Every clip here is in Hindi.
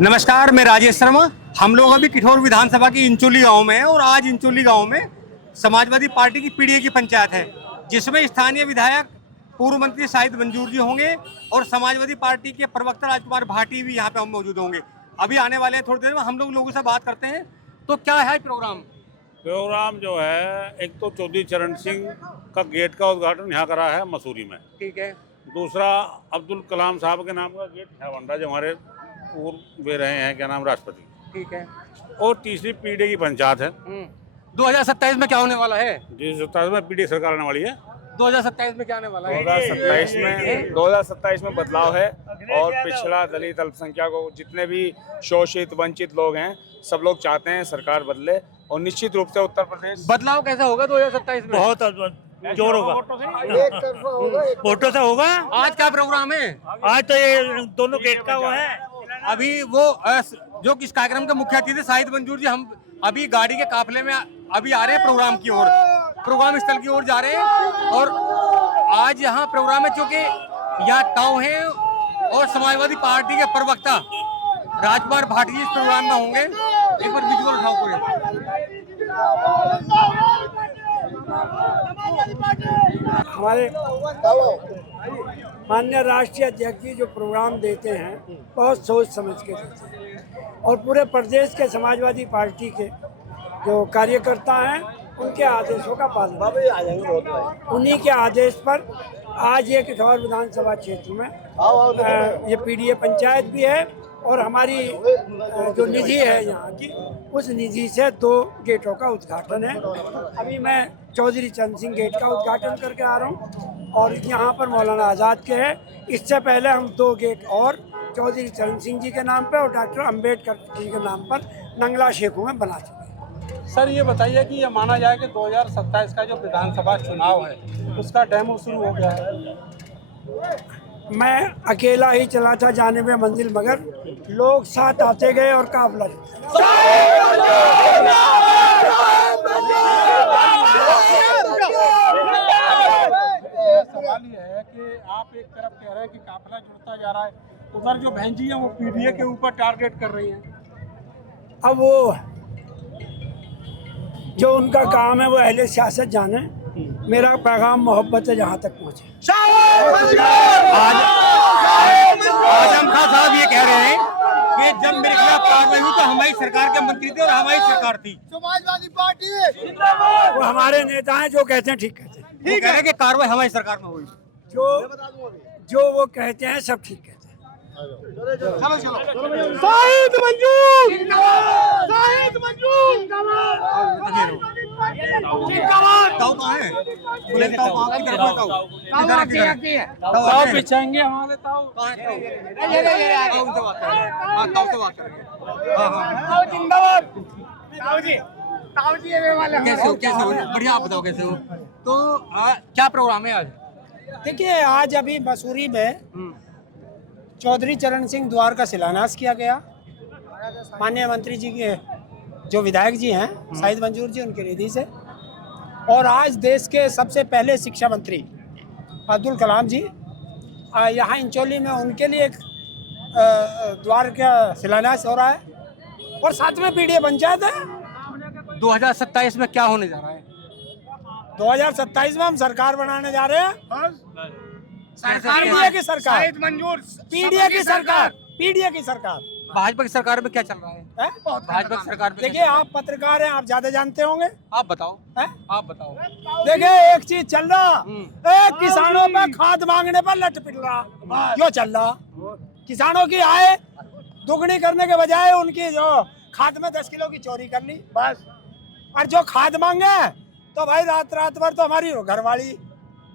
नमस्कार, मैं राजेश शर्मा। हम लोग अभी किठौर विधानसभा की इंचोली गांव में हैं और आज इंचोली गांव में समाजवादी पार्टी की पीडीए की पंचायत है, जिसमें स्थानीय विधायक पूर्व मंत्री शाहिद मंजूर जी होंगे और समाजवादी पार्टी के प्रवक्ता राजकुमार भाटी भी यहाँ पे हम मौजूद होंगे। अभी आने वाले हैं थोड़ी देर में। हम लोगों से बात करते हैं। तो क्या है प्रोग्राम जो है, एक तो चौधरी चरण सिंह का गेट का उद्घाटन यहाँ करा है मसूरी में। ठीक है। दूसरा अब्दुल कलाम साहब के नाम का गेट है वंडा, जो हमारे पूर्व वे रहे हैं, क्या नाम, राष्ट्रपति। ठीक है। और तीसरी पीडीए की पंचायत है। 2027 में क्या होने वाला है? 2027 में पीडीए सरकार आने वाली है। 2027 में क्या आने वाला है? 2027 में बदलाव है और पिछड़ा, दलित, अल्पसंख्यक को जितने भी शोषित वंचित लोग हैं, सब लोग चाहते हैं सरकार बदले। और निश्चित रूप से उत्तर प्रदेश बदलाव कैसा होगा 2027 में? बहुत जोर होगा, वोटों से होगा। आज क्या प्रोग्राम है? आज तो ये दोनों गेट का वो है। अभी वो जो इस कार्यक्रम के मुख्य अतिथि शाहिद मंजूर जी, हम अभी गाड़ी के काफले में अभी आ रहे हैं प्रोग्राम स्थल की ओर जा रहे हैं। और आज यहाँ प्रोग्राम है, चूंकि यहाँ टाउ है और समाजवादी पार्टी के प्रवक्ता राजकुमार भाटी जी इस प्रोग्राम में होंगे। एक बार विजुअल उठाओ पूरे। हमारे माननीय राष्ट्रीय अध्यक्ष जी जो प्रोग्राम देते हैं बहुत सोच समझ के देते हैं और पूरे प्रदेश के समाजवादी पार्टी के जो कार्यकर्ता हैं उनके आदेशों का पालन, उन्हीं के आदेश पर आज ये किठौर विधानसभा क्षेत्र में ये पीडीए पंचायत भी है और हमारी जो निधि है यहाँ की, उस निधि से 2 गेटों का उद्घाटन है। अभी मैं चौधरी चरण सिंह गेट का उद्घाटन करके आ रहा हूँ और यहाँ पर मौलाना आज़ाद के हैं। इससे पहले हम 2 गेट और चौधरी चरण सिंह जी के नाम पर और डॉक्टर अम्बेडकर जी के नाम पर नंगला शेखों में बना चुके हैं। सर, ये बताइए कि ये माना जाए कि 2027 का जो विधानसभा चुनाव है उसका डेमो शुरू हो गया है। मैं अकेला ही चला था जाने में मंजिल, मगर लोग साथ आते गए और काफिला सवाल ये है कि आप एक तरफ कह रहे हैं कि काफिला जुड़ता जा रहा है, उधर जो बहन जी हैं वो पीडीए के ऊपर टारगेट कर रही हैं। अब वो जो उनका काम है वो अहले सियासत जाने। मेरा पैगाम मोहब्बत है जहाँ तक पहुँचे। आजम खान साहब ये कह रहे हैं कि जब मेरे खिलाफ कार्रवाई हुई तो हमारी सरकार के मंत्री थे और हमारी सरकार थी। समाजवादी पार्टी वो हमारे नेता हैं, जो कहते हैं ठीक कहते हैं। वो कह रहे हैं कि कार्रवाई हमारी सरकार में हुई। जो वो कहते हैं सब ठीक कहते हैं। शाहिद मंजूर पिछाएंगे हमारे कैसे हो? बढ़िया, आप बताओ कैसे हो? तो क्या प्रोग्राम है आज? देखिए, आज अभी मसूरी में चौधरी चरण सिंह द्वार का शिलान्यास किया गया। माननीय मंत्री जी के जो विधायक जी हैं शाहिद मंजूर जी, उनके निधि से। और आज देश के सबसे पहले शिक्षा मंत्री अब्दुल कलाम जी यहाँ इंचोली में, उनके लिए एक द्वार का शिलान्यास हो रहा है और साथ में पीडीए पंचायत है। 2027 में क्या होने जा रहा है? 2027 में हम सरकार बनाने जा रहे हैं। पीडीए की सरकार, पीडीए की सरकार, पीडीए की सरकार। भाजपा की सरकार में क्या चल रहा है? भाजपा की सरकार में देखिए, आप पत्रकार हैं, आप ज्यादा जानते होंगे। आप बताओ। आप बताओ। देखिए, एक चीज चल रहा, किसानों पे खाद मांगने पर लट पिट रहा, जो चल रहा। किसानों की आय दुगनी करने के बजाय उनकी जो खाद में 10 किलो की चोरी कर ली बस। और जो खाद मांगे तो भाई रात भर तो हमारी घरवाली,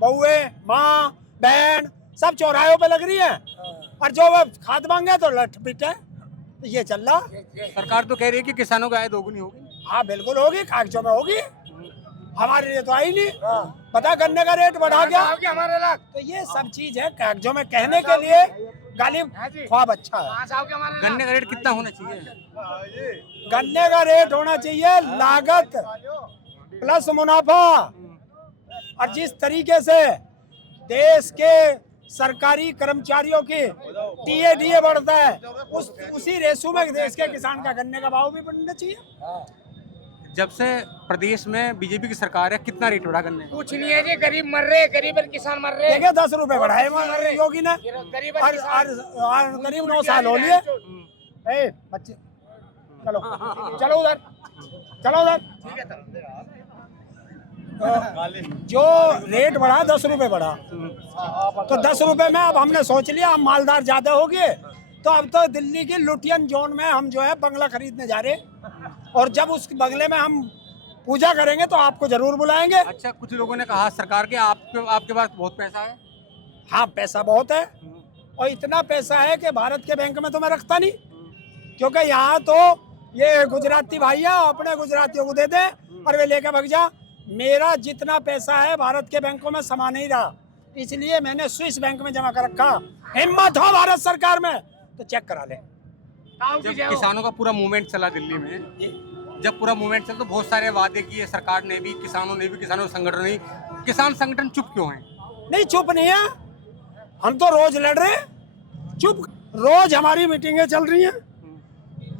बहुए, माँ, बहन सब चौराहों पे लग रही है। और जो वो खाद मांगे तो लठ पिटे। ये चल रहा। सरकार तो कह रही है कि किसानों की आय दोगुनी होगी। हाँ, बिल्कुल होगी, कागजों में होगी, हमारे लिए तो आई नहीं। पता, गन्ने का रेट बढ़ा गया हमारे लाख। तो ये सब चीज है कागजों में कहने के लिए गालिब ख्वाब अच्छा है। गन्ने का रेट कितना होना चाहिए? गन्ने का रेट होना चाहिए लागत प्लस मुनाफा। और जिस तरीके से देश के सरकारी कर्मचारियों की टीए बढ़ता है, उसी रेशो में देश के किसान का गन्ने का भाव भी बढ़ना चाहिए। जब से प्रदेश में बीजेपी की सरकार है, कितना रेट बढ़ा गन्ने का? कुछ नहीं है जी, गरीब मर रहे, गरीब और किसान मर रहे। देखिए 10 रुपए बढ़ाए योगी ने, गरीब और करीब 9 साल हो लिए। ए बच्चे चलो चलो उधर, चलो उधर। जो रेट बढ़ा 10 रुपए बढ़ा, तो 10 रुपए में अब हमने सोच लिया हम मालदार ज्यादा हो गए, तो अब तो दिल्ली की लुटियन जोन में हम जो है बंगला खरीदने जा रहे, और जब उस बंगले में हम पूजा करेंगे तो आपको जरूर बुलाएंगे। अच्छा, कुछ लोगों ने कहा सरकार के आपके पास बहुत पैसा है। हाँ, पैसा बहुत है, और इतना पैसा है कि भारत के बैंक में तो मैं रखता नहीं, क्योंकि यहाँ तो ये गुजराती भैया अपने गुजरातियों को दे दे और वे लेके भाग जा। मेरा जितना पैसा है भारत के बैंकों में समा नहीं रहा, इसलिए मैंने स्विस बैंक में जमा कर रखा। हिम्मत हो भारत सरकार में तो चेक करा ले। जब किसानों का पूरा मूवमेंट चला दिल्ली में, जब पूरा मूवमेंट चला तो बहुत सारे वादे किए सरकार ने भी, किसानों ने भी, किसानों संगठन ने। किसान संगठन चुप क्यों हैं? नहीं, चुप नहीं है, हम तो रोज लड़ रहे हैं। चुप, रोज हमारी मीटिंगें चल रही हैं,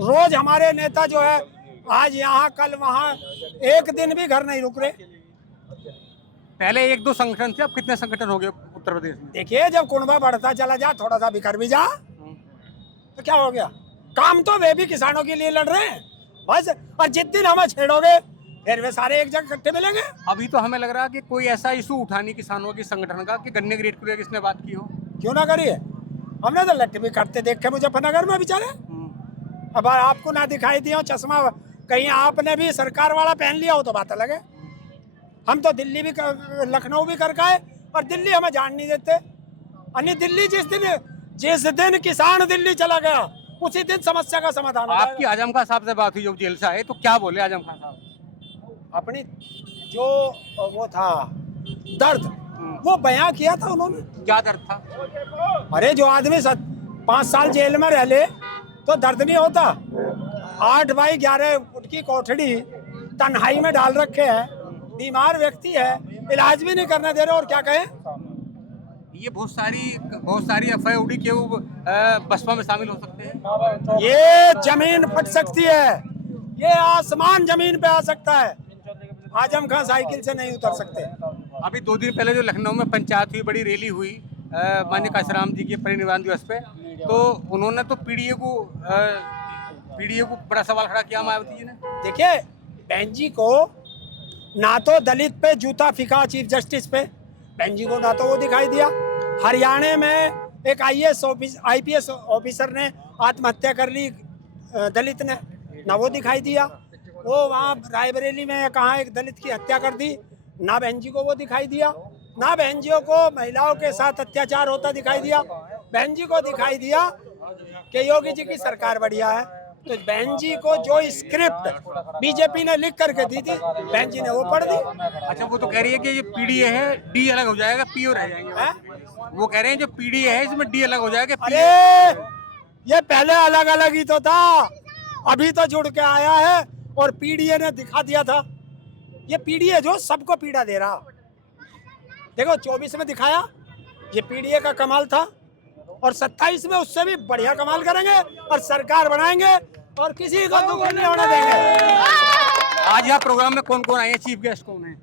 रोज हमारे नेता जो है आज यहाँ कल वहाँ, एक दिन भी घर नहीं रुक रहे। पहले 1-2 संगठन थे, अब कितने संगठन हो गए उत्तर प्रदेश में? देखिए, जब कुनबा बढ़ता चला जा, थोड़ा सा बिखर भी जा तो क्या हो गया? काम तो वे भी किसानों के लिए लड़ रहे हैं बस, और जिस दिन हमें छेड़ोगे फिर वे सारे एक जगह इकट्ठे मिलेंगे। अभी तो हमें लग रहा है कि कोई ऐसा इशू उठा नहीं किसानों की संगठन का कि गन्ने के रेट को लेकर किसने बात की हो। क्यों ना करिए, हमने तो लट्टे भी करते देखे मुजफ्फरनगर में बेचारे। अब आपको ना दिखाई दिया चश्मा, कहीं आपने भी सरकार वाला पहन लिया हो तो बात अलग है। हम तो दिल्ली भी लखनऊ भी कर गए, और दिल्ली हमें जान नहीं देते। अन्य दिल्ली जिस दिन किसान दिल्ली चला गया उसी दिन समस्या का समाधान होगा। आपकी आजम खान साहब से बात हुई जब जेल से आए, तो क्या बोले आजम खान साहब? अपनी जो वो था दर्द, वो बयां किया था उन्होंने। क्या दर्द था? अरे जो आदमी 5 साल जेल में रह ले तो दर्द नहीं होता। 8 बाई 11 फुट की कोठड़ी तन्हाई में डाल रखे हैं, बीमार व्यक्ति है, इलाज भी नहीं करने दे रहे, और क्या कहें? ये बहुत सारी अफवाहें उड़ी कि वो बसपा में शामिल हो सकते हैं। ये जमीन फट सकती है, ये आसमान जमीन पे आ सकता है। आजम खान साइकिल से नहीं उतर सकते। अभी 2 दिन पहले जो लखनऊ में पंचायत हुई, बड़ी रैली हुई माननीय काशीराम जी के परिनिर्वाण दिवस पे, तो उन्होंने तो पीडीए को बड़ा सवाल खड़ा किया मायावती जी ने। देखिए, बहन जी को ना तो दलित पे जूता फिका चीफ जस्टिस पे, बहन जी को ना तो वो दिखाई दिया। हरियाणा में एक आईपीएस ऑफिसर ने आत्महत्या कर ली दलित ने, ना वो दिखाई दिया। वो वहाँ रायबरेली में कहाँ एक दलित की हत्या कर दी, ना बहन जी को वो दिखाई दिया। ना बहन जियों को महिलाओं के साथ अत्याचार होता दिखाई दिया। बहन जी को दिखाई दिया कि योगी जी की सरकार बढ़िया है। तो बहन जी को जो स्क्रिप्ट बीजेपी ने लिख करके दी थी, बहन जी ने वो पढ़ दी। अच्छा, वो तो कह रही है कि ये पीडीए है, डी अलग हो जाएगा, पीओ रह जाएंगे। वो कह रहे हैं जो पीडीए है इसमें डी अलग हो जाएगा। अरे ये पहले अलग अलग ही तो था, अभी तो जुड़ के आया है, और पीडीए ने दिखा दिया था। ये पीडीए जो सबको पीड़ा दे रहा, देखो 24 में दिखाया, ये पीडीए का कमाल था, और 27 में उससे भी बढ़िया कमाल करेंगे और सरकार बनाएंगे, और किसी को दुख नहीं होने देंगे। आज यहाँ प्रोग्राम में कौन कौन आए हैं? चीफ गेस्ट कौन है?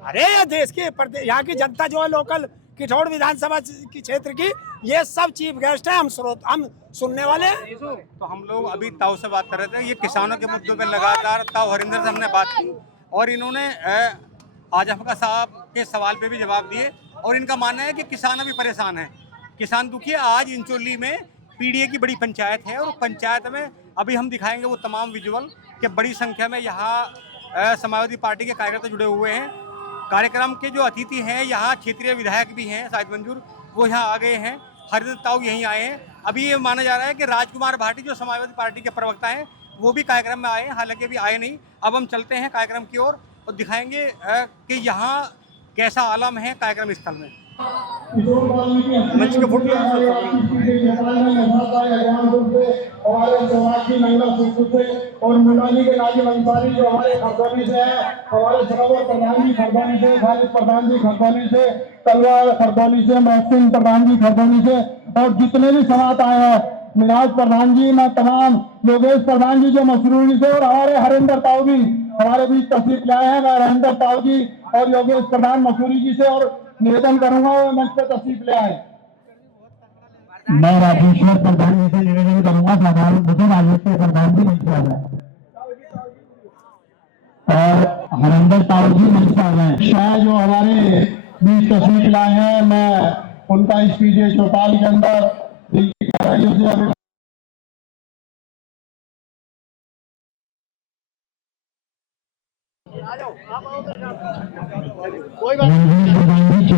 अरे ये देश की यहाँ की जनता जो है, लोकल किठौड़ विधानसभा की क्षेत्र की, ये सब चीफ गेस्ट है। हम सुनने वाले हैं। तो हम लोग अभी ताऊ से बात कर रहे थे, ये किसानों के मुद्दों पे लगातार ताऊ हरिंदर से हमने बात की, और इन्होंने आजम खान साहब के सवाल पे भी जवाब दिए, और इनका मानना है कि किसान अभी परेशान है, किसान दुखी है। आज इंचोली में पीडीए की बड़ी पंचायत है, और पंचायत में अभी हम दिखाएंगे वो तमाम विजुअल कि बड़ी संख्या में यहाँ समाजवादी पार्टी के कार्यकर्ता जुड़े हुए हैं। कार्यक्रम के जो अतिथि हैं, यहाँ क्षेत्रीय विधायक भी हैं शाहिद मंजूर, वो यहाँ आ गए हैं। हरिंदर ताऊ यहीं आए हैं। अभी ये माना जा रहा है कि राजकुमार भाटी जो समाजवादी पार्टी के प्रवक्ता हैं, वो भी कार्यक्रम में आए हैं, हालांकि अभी आए नहीं। अब हम चलते हैं कार्यक्रम की ओर और दिखाएंगे कि यहाँ कैसा आलम है कार्यक्रम स्थल में। मंच के फुट हमारे समाजी महिला सुखू से और मुलानी के नाजिम अंसारी जो हमारे खरगोनी से है, हमारे सरोवर प्रधान जी खरगोनी से, खालिद प्रधान जी खरगोनी से, तलवार खरगोनी से, महसिन प्रधान जी खरगोनी से और जितने भी समाज आए हैं, मिनाज प्रधान जी, मैं तमाम योगेश प्रधान जी जो मसरूरी से और हमारे हरिंदर ताऊ भी हमारे बीच तशरीफ लाए हैं। मैं हरिंदर ताऊ जी और योगेश प्रधान मसूरी जी से और निवेदन करूंगा वो मंच पर तशरीफ ले आए। मैं राजेश्वर प्रधान जी से निवेदन करूंगा प्रधान मुझे राजेश्वर प्रधान जी मंच पर आए और हरिंदर ताऊ जी मंच पर आए। शाह जो हमारे बीच तशरीफ लाए हैं, मैं उनका इस पीजे चौपाल के अंदर दिल की गहराइयों से रणवीर प्रधान जी